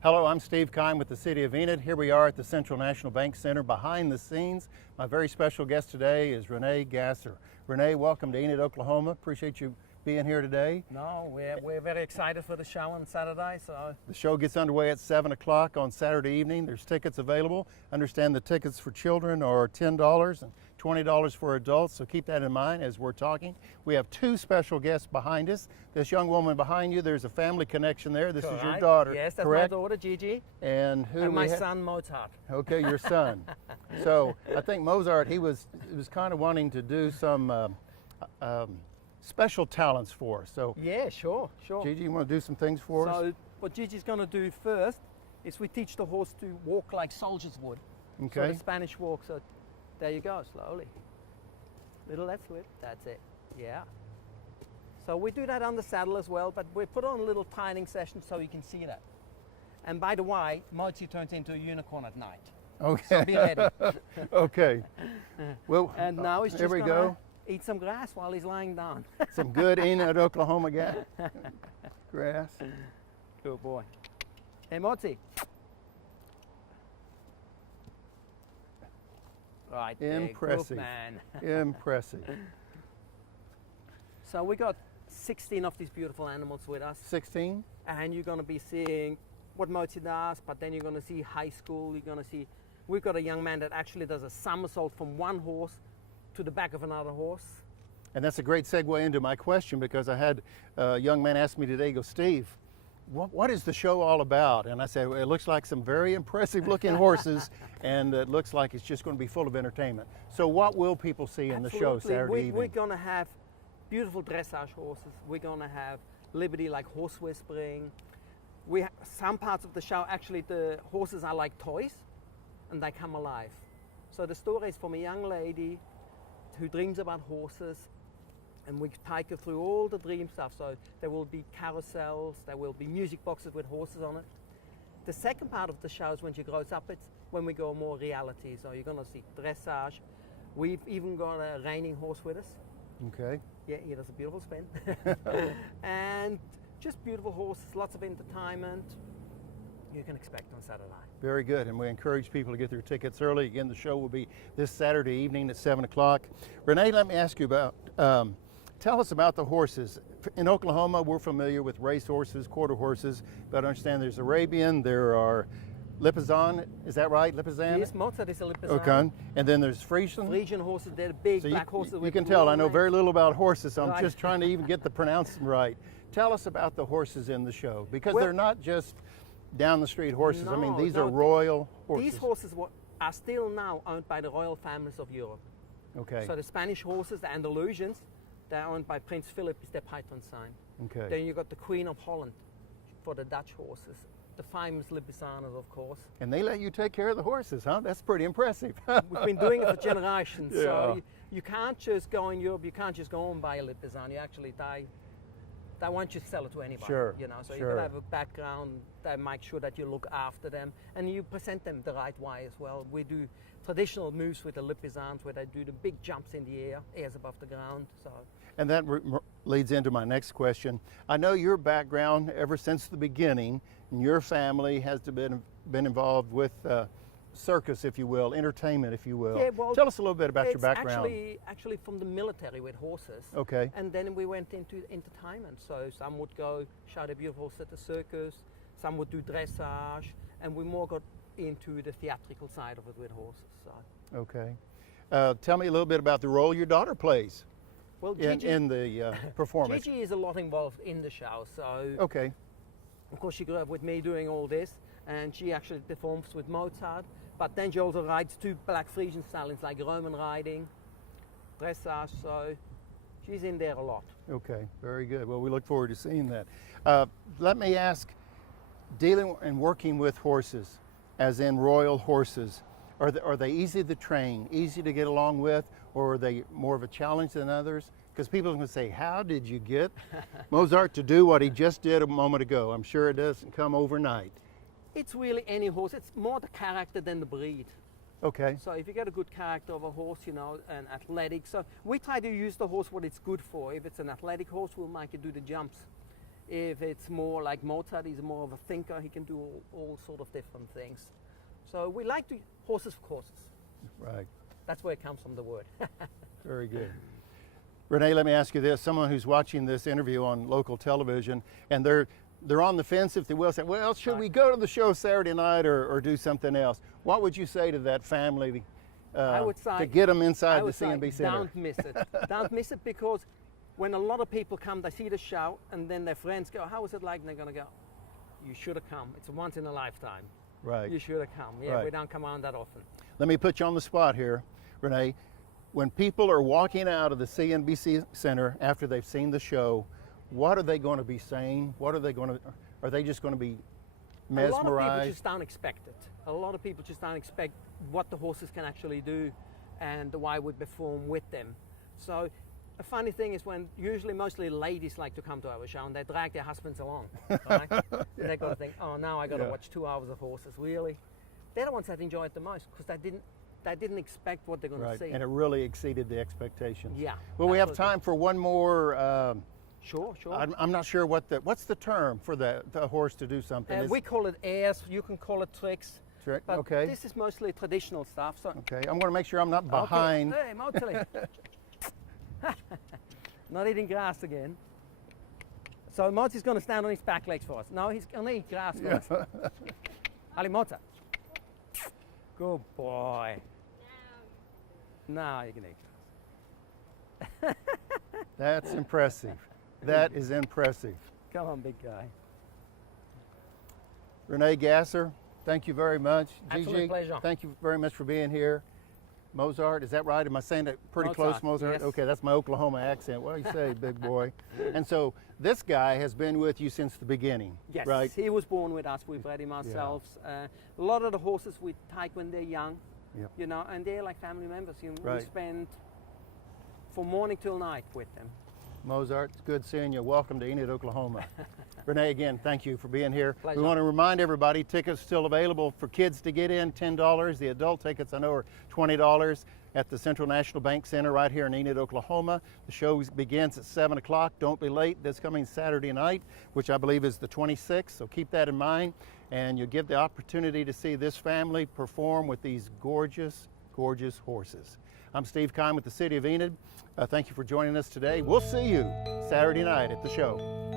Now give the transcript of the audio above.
Hello, I'm Steve Kime with the City of Enid. Here we are at the Central National Bank Center behind the scenes. My very special guest today is René Gasser. René, welcome to Enid, Oklahoma. Appreciate you being here today. No, we're very excited for the show on Saturday. So the show gets underway at 7 o'clock on Saturday evening. There's tickets available. Understand the tickets for children are $10 and $20 for adults, so keep that in mind as we're talking. We have two special guests behind us. This young woman behind you, there's a family connection there. This is your daughter, yes, that's correct? my daughter, Gigi. And my son, Mozart. Okay, your son. So I think Mozart, he was kind of wanting to do some special talents for us. So yeah, sure. Gigi, you want to do some things for us? So what Gigi's going to do first is we teach the horse to walk like soldiers would. Okay. So the Spanish walk. So there you go, slowly. Little left flip, that's it. Yeah. So we do that on the saddle as well, but we put on a little timing session so you can see that. And by the way, Mochi turns into a unicorn at night. Okay. So be ready. Okay. Well, and now he's here just we gonna go. Eat some grass while he's lying down. Some good Enid, Oklahoma grass. Good boy. Hey, Mochi. Right there, impressive. good man. Impressive. So we got 16 of these beautiful animals with us. 16? And you're going to be seeing what Mochi does, but then you're going to see high school. You're going to see, we've got a young man that actually does a somersault from one horse to the back of another horse. And that's a great segue into my question, because I had a young man ask me today, go, Steve, what is the show all about? And I said, well, it looks like some very impressive looking horses, and it looks like it's just going to be full of entertainment. So what will people see in the show Saturday evening? We're going to have beautiful dressage horses. We're going to have liberty like horse whispering. Some parts of the show, actually the horses are like toys and they come alive. So the story is from a young lady who dreams about horses, and we take her through all the dream stuff. So there will be carousels, there will be music boxes with horses on it. The second part of the show is when she grows up, it's when we go more reality. So you're going to see dressage. We've even got a reining horse with us. Okay. Yeah, he does a beautiful spin. And just beautiful horses, lots of entertainment you can expect on Saturday. Very good, and we encourage people to get their tickets early. Again, the show will be this Saturday evening at 7 o'clock. René, let me ask you about, tell us about the horses. In Oklahoma, we're familiar with race horses, quarter horses, but I understand there's Arabian, there are Lipizan, is that right, Lipizan? Yes, Mozart is a Lipizan. Okay, and then there's Friesian? Friesian horses, they're the big so black horses. You can tell I know very little about horses, so I'm right. just trying to even get the pronouncing right. Tell us about the horses in the show, because they're not just down the street horses. No, I mean, these are royal horses. These horses are still now owned by the royal families of Europe. Okay. So the Spanish horses, the Andalusians, they're owned by Prince Philip, is their patron saint. Okay. Then you got the Queen of Holland for the Dutch horses. The famous Lipizzaners, of course. And they let you take care of the horses, huh? That's pretty impressive. We've been doing it for generations. Yeah. So you can't just go in Europe, you can't just go and buy a Lipizzan. You actually, they want you to sell it to anybody. Sure, You know, so sure. you've got to have a background, they make sure that you look after them, and you present them the right way as well. We do traditional moves with the Lipizzans where they do the big jumps in the air, ears above the ground. So. And that leads into my next question. I know your background ever since the beginning, and your family has been involved with circus, if you will, entertainment, if you will. Yeah, well, tell us a little bit about your background. It's actually from the military with horses. Okay. And then we went into entertainment. So some would go show the beautiful horses at the circus, some would do dressage, and we more got into the theatrical side of it with horses. So. Okay. Tell me a little bit about the role your daughter plays. Well, in the performance. Gigi is a lot involved in the show. So. Okay. Of course, she grew up with me doing all this, and she actually performs with Mozart. But then she also rides two black Friesian stallions like Roman riding, dressage, so she's in there a lot. Okay, very good. Well, we look forward to seeing that. Let me ask, dealing and working with horses, as in royal horses, are they easy to train, easy to get along with, or are they more of a challenge than others? Because people are going to say, how did you get Mozart to do what he just did a moment ago? I'm sure it doesn't come overnight. It's really any horse. It's more the character than the breed. Okay. So if you get a good character of a horse, you know, and athletic. So we try to use the horse what it's good for. If it's an athletic horse, we'll make it do the jumps. If it's more like Mozart, he's more of a thinker. He can do all sort of different things. So we like to horses for courses. Right. That's where it comes from, the word. Very good. René, let me ask you this. Someone who's watching this interview on local television and they're on the fence, if they will, say, well, should we go to the show Saturday night or do something else? What would you say to that family I would say, to get them inside I the would say, CNB Center? don't miss it. Don't miss it, because when a lot of people come, they see the show and then their friends go, how was it like? And they're going to go, you should have come. It's a once in a lifetime. Right. You should have come. Yeah, Right. we don't come around that often. Let me put you on the spot here, René. When people are walking out of the CNBC Center after they've seen the show, what are they going to be saying? What are they going to, are they just going to be mesmerized? A lot of people just don't expect it. A lot of people just don't expect what the horses can actually do and the way we perform with them. So a funny thing is when usually mostly ladies like to come to our show and they drag their husbands along, right? And they're going to think, oh, now I got to Yeah. watch 2 hours of horses. Really? They're the ones that enjoy it the most because they didn't expect what they're going Right, to see. and it really exceeded the expectations. Yeah. Well, we have absolutely. time for one more. Sure, sure. I'm not sure what's the term for the horse to do something. Is We call it airs. You can call it tricks. trick? But Okay. this is mostly traditional stuff. So Okay. I'm going to make sure I'm not behind. Okay. Hey, Mochi. Not eating grass again. So Mochi's going to stand on his back legs for us. No, he's going to eat grass for us. Ali Mota. Good boy. Now you can eat grass. That's impressive. That is impressive. Come on, big guy. René Gasser, thank you very much. Absolute Gigi, pleasure. thank you very much for being here. Mozart, is that right? Am I saying that pretty close, Mozart? yes. Okay, that's my Oklahoma accent. What do you say, big boy? And so this guy has been with you since the beginning, Yes, right? he was born with us. We bred him ourselves. A lot of the horses we take when they're young, Yep. you know, and they're like family members. You know, Right. We spend from morning till night with them. Mozart, it's good seeing you. Welcome to Enid, Oklahoma. René, again, thank you for being here. Pleasure. We want to remind everybody, tickets still available for kids to get in, $10. The adult tickets, I know, are $20 at the Central National Bank Center right here in Enid, Oklahoma. The show begins at 7 o'clock. Don't be late this coming Saturday night, which I believe is the 26th, so keep that in mind. And you'll give the opportunity to see this family perform with these gorgeous, gorgeous horses. I'm Steve Kime with the City of Enid. Thank you for joining us today. We'll see you Saturday night at the show.